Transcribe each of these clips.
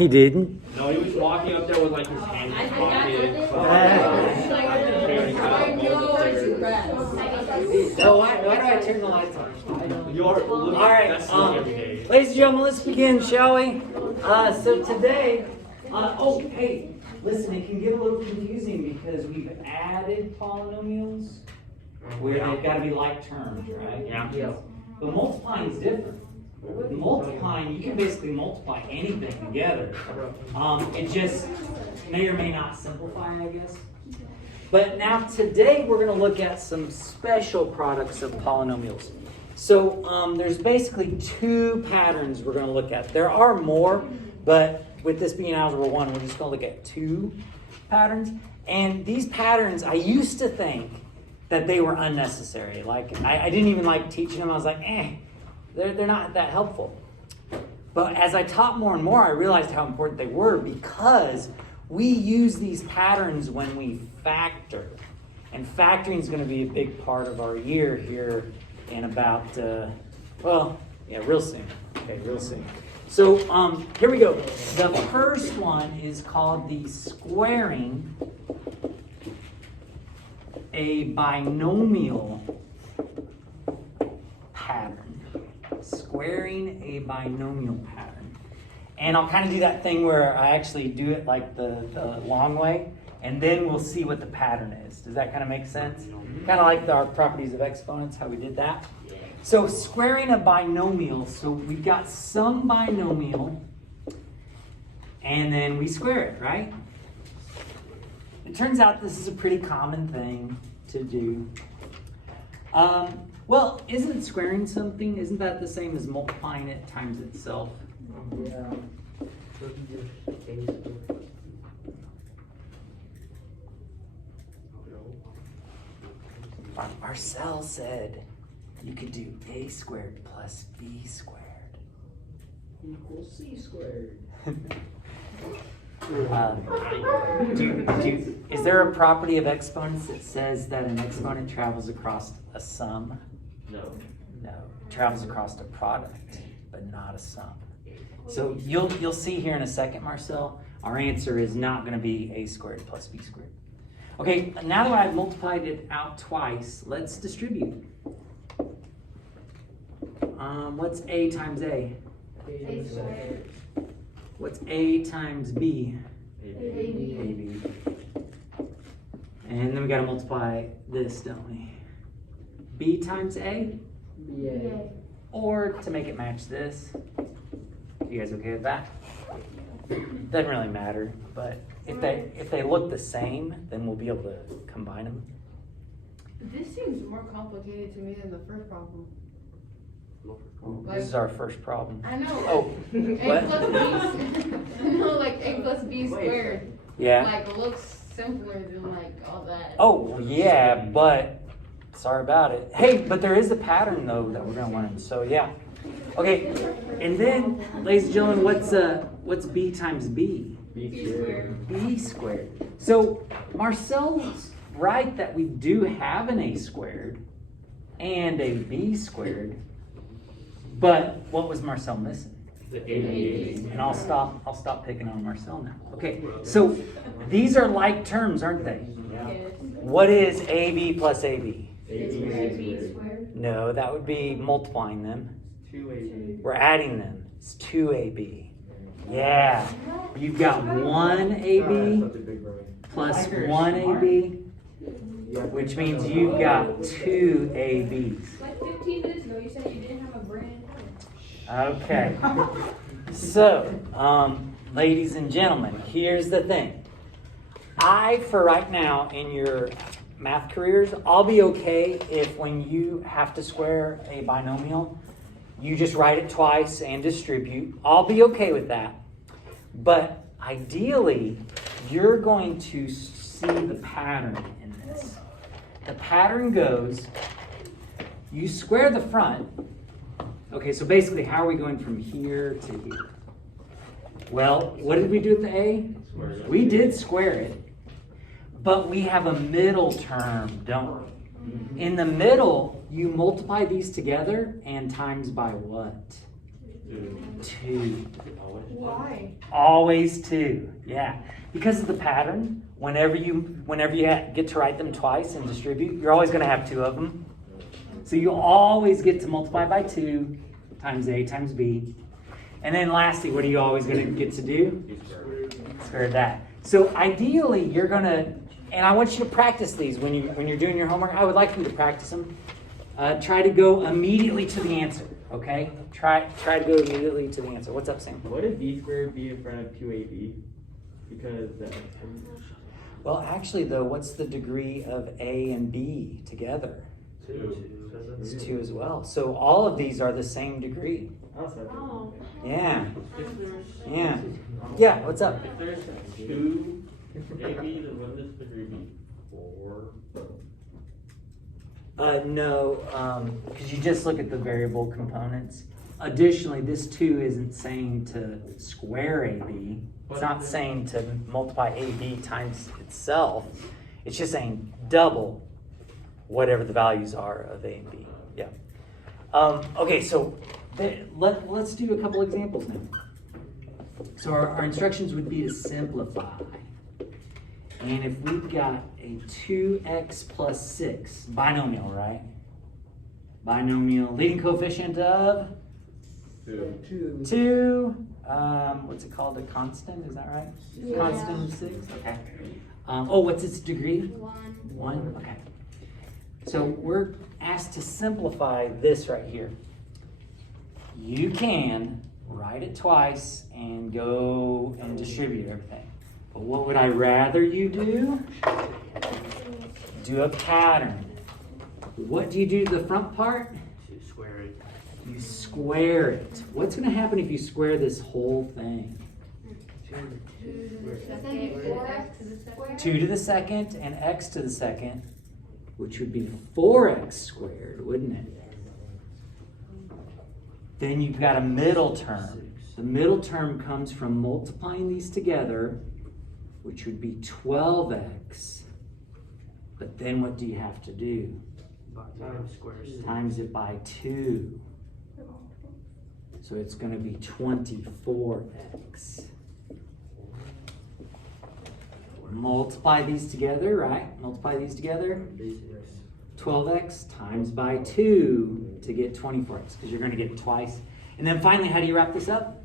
He didn't? No, he was walking up there with like his hand in his pocket. So why do I turn the lights on? All right, ladies and gentlemen, let's begin, shall we? So today, hey, listen, it can get a little confusing because we've added polynomials where they've got to be like terms, right? Yeah. But multiplying is different. Multiplying, you can basically multiply anything together. It just may or may not simplify, I guess. But now today we're going to look at some special products of polynomials. So there's basically two patterns we're going to look at. There are more, but with this being Algebra 1, we're just going to look at two patterns. And these patterns, I used to think that they were unnecessary. Like, I didn't even like teaching them. I was like, they're not that helpful. But as I taught more and more, I realized how important they were because we use these patterns when we factor. And factoring is going to be a big part of our year here in about, real soon. Okay, real soon. So here we go. The first one is called the squaring a binomial pattern. Squaring a binomial pattern. And I'll kind of do that thing where I actually do it like the long way, and then we'll see what the pattern is. Does that kind of make sense? Kind of like our properties of exponents, how we did that. So squaring a binomial, so we've got some binomial, and then we square it, right? It turns out this is a pretty common thing to do. Well, isn't squaring something, isn't that the same as multiplying it times itself? Yeah. Marcel said you could do a squared plus b squared Equals c squared. Is there a property of exponents that says that an exponent travels across a sum? No. No, it travels across a product, but not a sum. So you'll see here in a second, Marcel, our answer is not going to be a squared plus b squared. Okay, now that I've multiplied it out twice, let's distribute. What's a times a? A squared. What's a times b? AB. And then we got to multiply this, don't we? B times a? BA. Or to make it match this. You guys okay with that? Doesn't really matter, but if they look the same, then we'll be able to combine them. This seems more complicated to me than the first problem. This is our first problem. I know. Oh, A what? plus b. No, like a plus b squared. Yeah. Like looks simpler than like all that. Oh, yeah, but sorry about it. Hey, but there is a pattern though that we're gonna learn. So yeah. Okay, and then, ladies and gentlemen, what's b times b? B squared. B squared. So Marcel's right that we do have an a squared and a b squared, but what was Marcel missing? The AB. And I'll stop picking on Marcel now. Okay, so these are like terms, aren't they? What is AB plus AB? AB squared. No, that would be multiplying them. 2AB. We're adding them. It's 2AB. Yeah. You've got 1AB plus 1AB, which means you've got 2 ABs. Like 15 minutes ago, you said you didn't have a brain. Okay. So, ladies and gentlemen, here's the thing. For right now, in your math careers, I'll be okay if when you have to square a binomial, you just write it twice and distribute. I'll be okay with that. But ideally, you're going to see the pattern in this. The pattern goes, you square the front. Okay, so basically, how are we going from here to here? Well, what did we do with the A? We did square it. But we have a middle term, don't we? In the middle, you multiply these together and times by what? 2. Why? Always 2. Yeah. Because of the pattern, whenever you get to write them twice and distribute, you're always going to have 2 of them. So you always get to multiply by 2 times A times B. And then lastly, what are you always going to get to do? Square that. So ideally, you're going to, and I want you to practice these when you're doing your homework. I would like you to practice them. Try to go immediately to the answer, okay? Try to go immediately to the answer. What's up, Sam? What if b squared be in front of 2ab? Because Well, actually, though, what's the degree of A and B together? 2. It's 2 as well. So all of these are the same degree. Oh. Yeah. Yeah. Yeah, what's up? If there's 2 AB, then wouldn't this degree be 4? No, because you just look at the variable components. Additionally, this 2 isn't saying to square AB. It's not saying to multiply AB times itself. It's just saying double whatever the values are of A and B. Yeah. Okay, so let's do a couple examples now. So our instructions would be to simplify. And if we've got a 2x plus 6, binomial, right? Binomial, leading coefficient of 2. 2. What's it called? A constant, is that right? Yeah. Constant of 6, okay. What's its degree? 1. 1, okay. So we're asked to simplify this right here. You can write it twice and go and distribute everything. But what would I rather you do? Do a pattern. What do you do to the front part? Square it. You square it. What's going to happen if you square this whole thing? 2 to the second and x to the second, which would be 4x squared, wouldn't it? Then you've got a middle term. The middle term comes from multiplying these together, which would be 12x. But then what do you have to do? Times it by 2. So it's going to be 24x. Multiply these together, right? Multiply these together. 12x times by 2 to get 24x, because you're going to get it twice. And then finally, how do you wrap this up?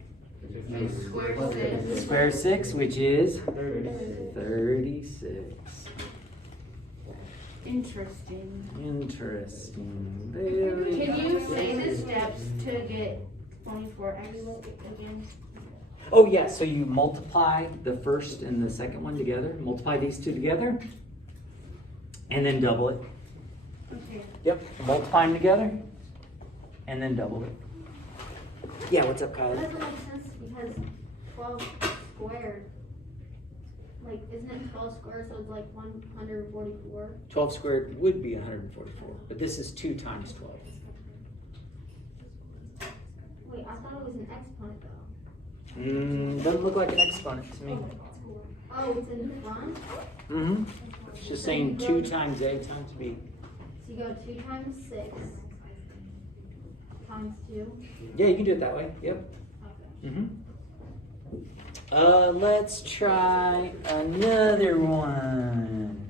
Square 6, which is 36. Interesting. Interesting. Can you say the steps to get 24x again? Oh yeah, so you multiply the first and the second one together. Multiply these two together. And then double it. Okay. Yep, multiply them together. And then double it. Yeah, what's up, That Kylie? doesn't make sense because 12 squared, like, isn't it 12 squared, so it's like 144? 12 squared would be 144, but this is 2 times 12. Wait, I thought it was an exponent though. Doesn't look like an exponent to me. Oh, it's in front? Mm-hmm. It's just saying 2 times A times B. So you go 2 times 6 times 2. Yeah, you can do it that way. Yep. Okay. Mm-hmm. Let's try another one.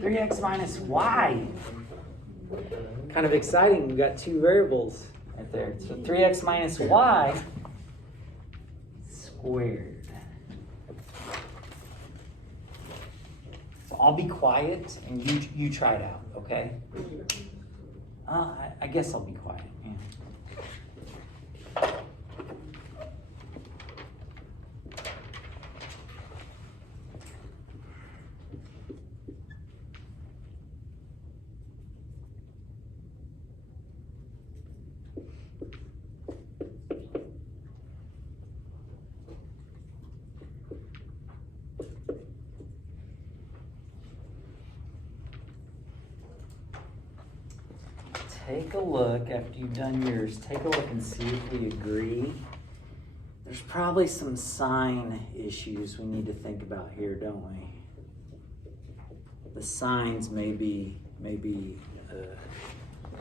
3x minus y. Kind of exciting. We've got 2 variables right there. So 3x minus y squared. So I'll be quiet and you try it out, okay? I guess I'll be quiet. Yeah. Take a look after you've done yours. Take a look and see if we agree. There's probably some sign issues we need to think about here, don't we? The signs may be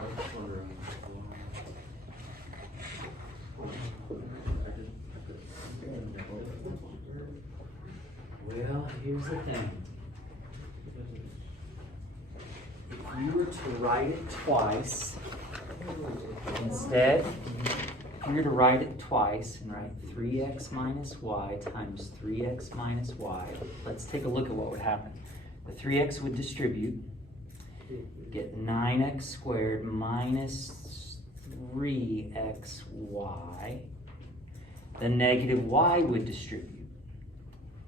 was wondering Well, here's the thing. If you were to write it twice, instead, if you were to write it twice and write 3x minus y times 3x minus y, let's take a look at what would happen. The 3x would distribute, get 9x squared minus 3xy. The negative y would distribute.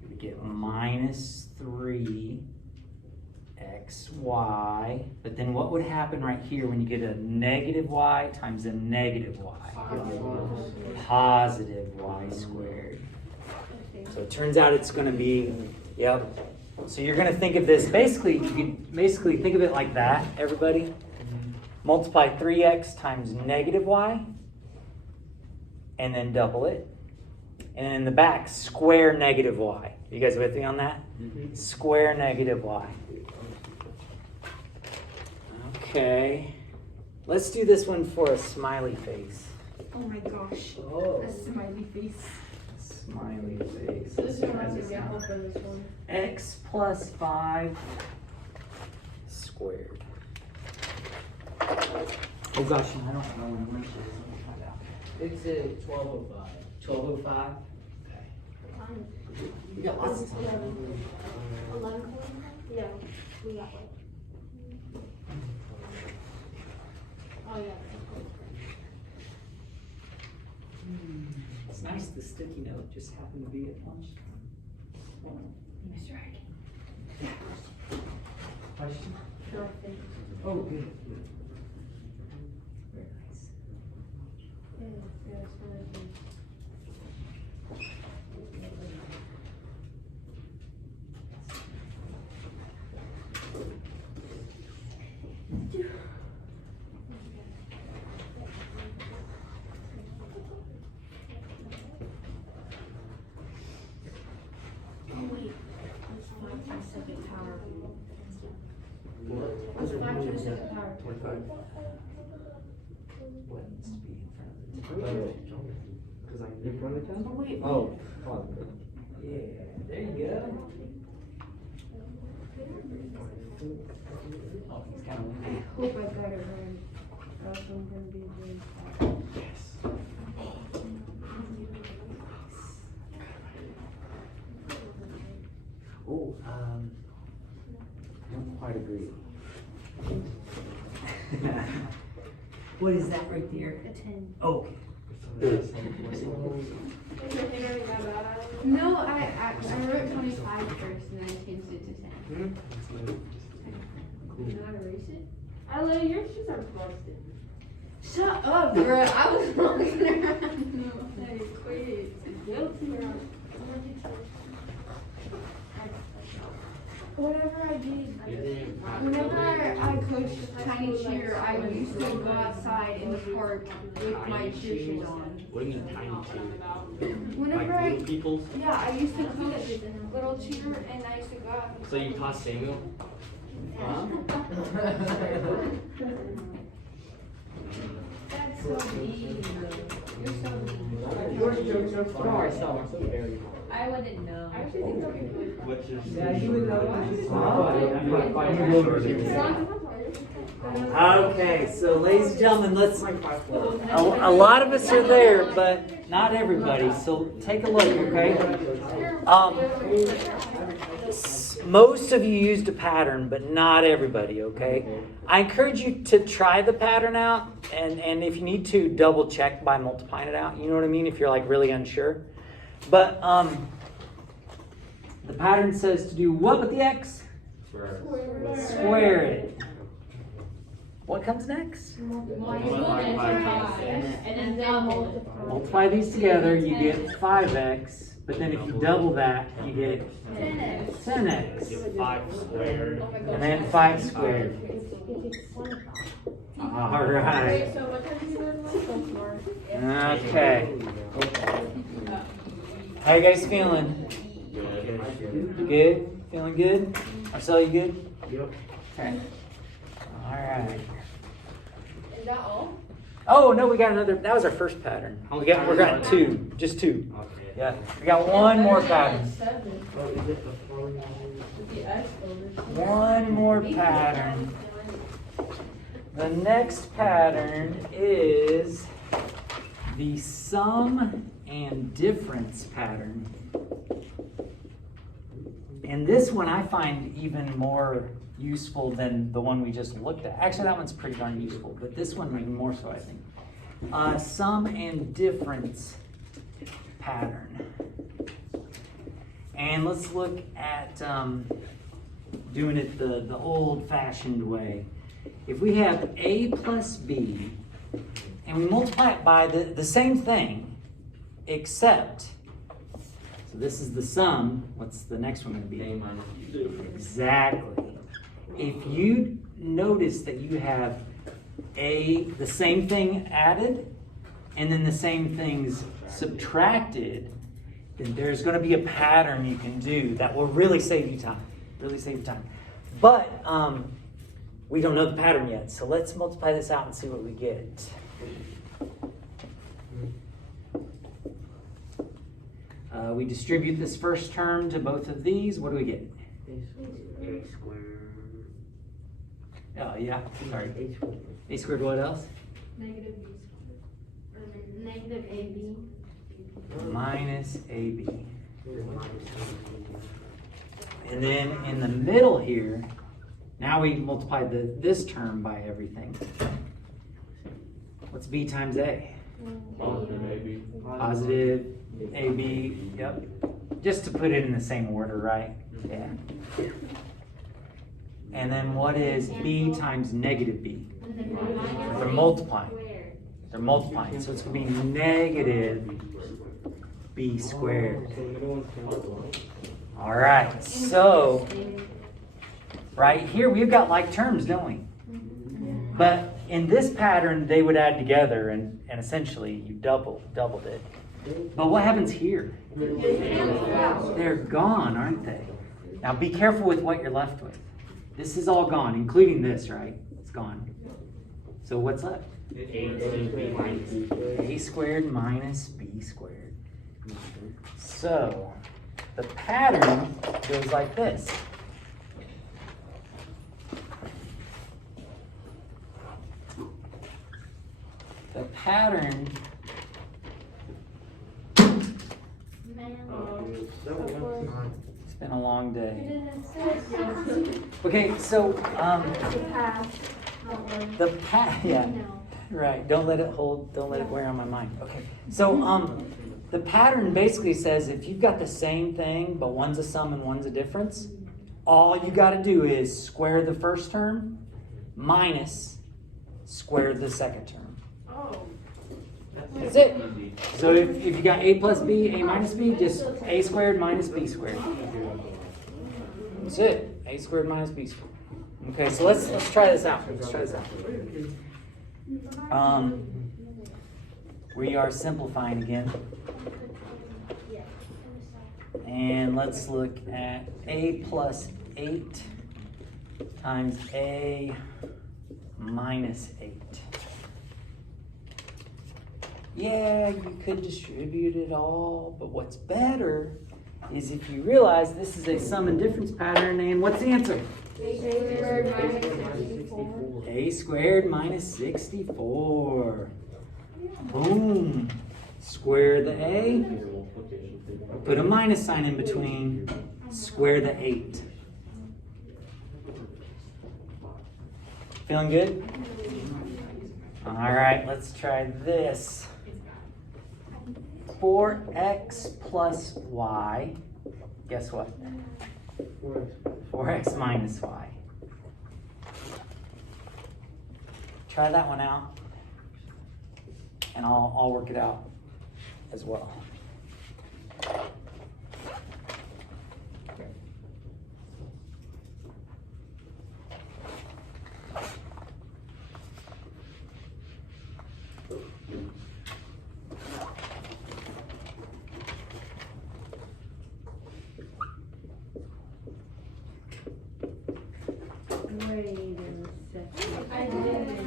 You would get minus 3xy. But then what would happen right here when you get a negative y times a negative y? Positive y squared. So it turns out it's going to be, yep. So you're going to think of this, basically, you could basically think of it like that, everybody. Multiply 3x times negative y, and then double it. And in the back, square negative y. You guys with me on that? Square negative y. Okay. Let's do this one for a smiley face. Oh my gosh. Oh. A smiley face. Smiley face. This is an example for this one. X plus 5 squared. Oh gosh, I don't know when lunch is. Let me find out. It's at 12:05. 12:05? Okay. We got lots of time. 11. Yeah, we got like. Oh yeah. It's nice the sticky note just happened to be at lunch. Mr. Hardy. Question? Sure thing. Oh, good. Very nice. What's 5 to the second power? 25. What needs to be in front of the Because I'm in front of the Oh, wait. Oh. Yeah, there you go. Oh, he's kind of windy. Hope I got it right. Or else I'm gonna be really sad. Yes. Oh, I don't quite agree. What is that right there? A 10. Oh, No, I wrote 25 first and then I changed it to 10. Did not erase it? I love your shoes are busted. Shut up, bro. I was walking around. No, hey, quit. Guilty. Whatever I did, whenever I coached tiny cheer, I used to go outside in the park with my cheer shoes on. What do you mean tiny cheer? Whenever Like little people's? yeah, I used to coach little cheer and I used to go out. So you taught Samuel? That's so mean. You're so mean. Your star sounds so very hard. I wouldn't know. I actually think that'd be really fun. What's your Yeah, you would know. okay, so ladies and gentlemen, let's. A lot of us are there, but not everybody. So take a look, okay? Most of you used a pattern, but not everybody, okay? I encourage you to try the pattern out, and if you need to, double check by multiplying it out. You know what I mean? If you're like really unsure. But the pattern says to do what with the x? Square it. What comes next? And then double. Multiply these together, you get 5x. But then if you double that, you get 10x. Get 5 squared. And then 5 squared. All right. So what time did you go to lunch? Okay. How you guys feeling? Good? Feeling good? Marcel, you good? Yep. Okay. All right. Is that all? Oh, no, we got another, that was our first pattern. We got two, just two. Okay. Yeah, we got one more pattern. Seven. Oh, is it the following? With the X over. One more pattern. The next pattern is the sum and difference pattern. And this one I find even more useful than the one we just looked at. Actually, that one's pretty darn useful, but this one even more so, I think. Sum and difference pattern. And let's look at doing it the old-fashioned way. If we have a plus b, and we multiply it by the same thing, except, so this is the sum, what's the next one going to be? A minus B. Exactly. If you notice that you have the same thing added, and then the same things subtracted, then there's going to be a pattern you can do that will really save you time. Really save you time. But we don't know the pattern yet, so let's multiply this out and see what we get. We distribute this first term to both of these. What do we get? A squared. Oh, yeah, sorry. A squared. A squared, what else? Negative B squared. Or negative AB. Minus AB. And then in the middle here, now we multiply this term by everything. What's B times A? Positive AB. Positive AB, yep. Just to put it in the same order, right? Yeah. And then what is B times negative B? They're multiplying. They're multiplying, so it's going to be negative B squared. All right, so right here we've got like terms, don't we? But in this pattern, they would add together, and essentially you doubled it. But what happens here? They're gone, aren't they? Now be careful with what you're left with. This is all gone, including this, right? It's gone. So what's left? A squared minus B squared. So the pattern goes like this. The pattern it's been a long day. Okay, so yeah, right. Don't let it wear on my mind. Okay, so the pattern basically says if you've got the same thing but one's a sum and one's a difference, all you got to do is square the first term minus square the second term. That's it. So if you got a plus b, a minus b, just a squared minus b squared. That's it. A squared minus b squared. Okay, so let's try this out. We are simplifying again. And let's look at a plus 8 times a minus 8. Yeah, you could distribute it all, but what's better is if you realize this is a sum and difference pattern, and what's the answer? A squared minus 64. Boom. Square the A, put a minus sign in between, square the 8. Feeling good? All right, let's try this. 4x plus y, guess what? 4x minus y. Try that one out, and I'll work it out as well. Wait a I literally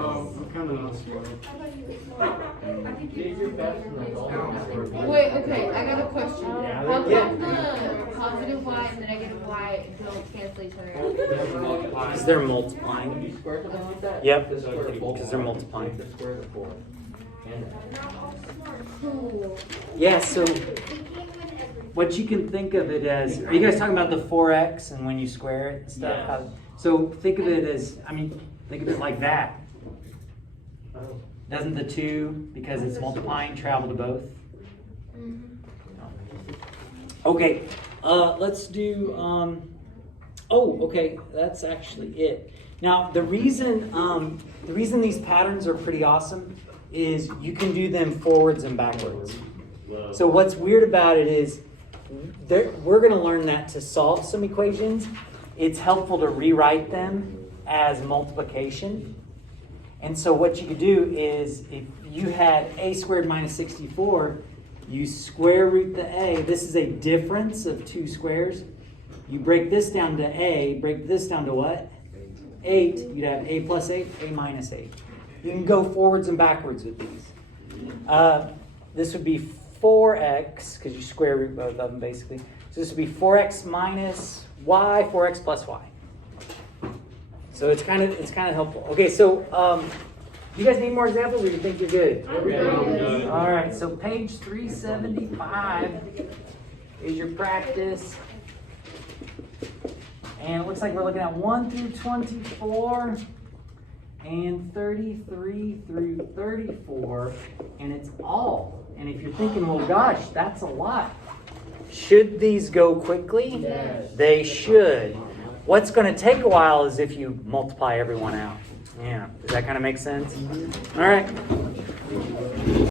I'm kind of slow. Did your best and that's all that matters. Wait, okay, I got a question. Yeah, How yeah. come the positive y and the negative y don't cancel each other out? Because they're When multiplying. you square something like that. Yep, the square of both because they're sides, multiplying. take the square of 4. And Cool. Yeah, so what you can think of it as, are you guys talking about the 4x and when you square it and stuff? Yes. So think of it as, think of it like that. Oh. Doesn't the 2, because it's multiplying, travel to both? Okay, let's do, okay, that's actually it. Now, the reason these patterns are pretty awesome is you can do them forwards and backwards. So what's weird about it is we're going to learn that to solve some equations, it's helpful to rewrite them as multiplication. And so what you could do is if you had a squared minus 64, you square root the a. This is a difference of 2 squares. You break this down to a, break this down to what? 8. You'd have a plus 8, a minus 8. You can go forwards and backwards with these. This would be 4x, because you square root both of them basically. So this would be 4x minus y, 4x plus y. So it's kind of helpful. Okay, so you guys need more examples, or you think you're good? good. All right, so page 375 is your practice. And it looks like we're looking at 1 through 24 and 33 through 34. And it's all. And if you're thinking, well, gosh, that's a lot. Should these go quickly? Yes. They should. What's going to take a while is if you multiply everyone out. Yeah, does that kind of make sense? All right.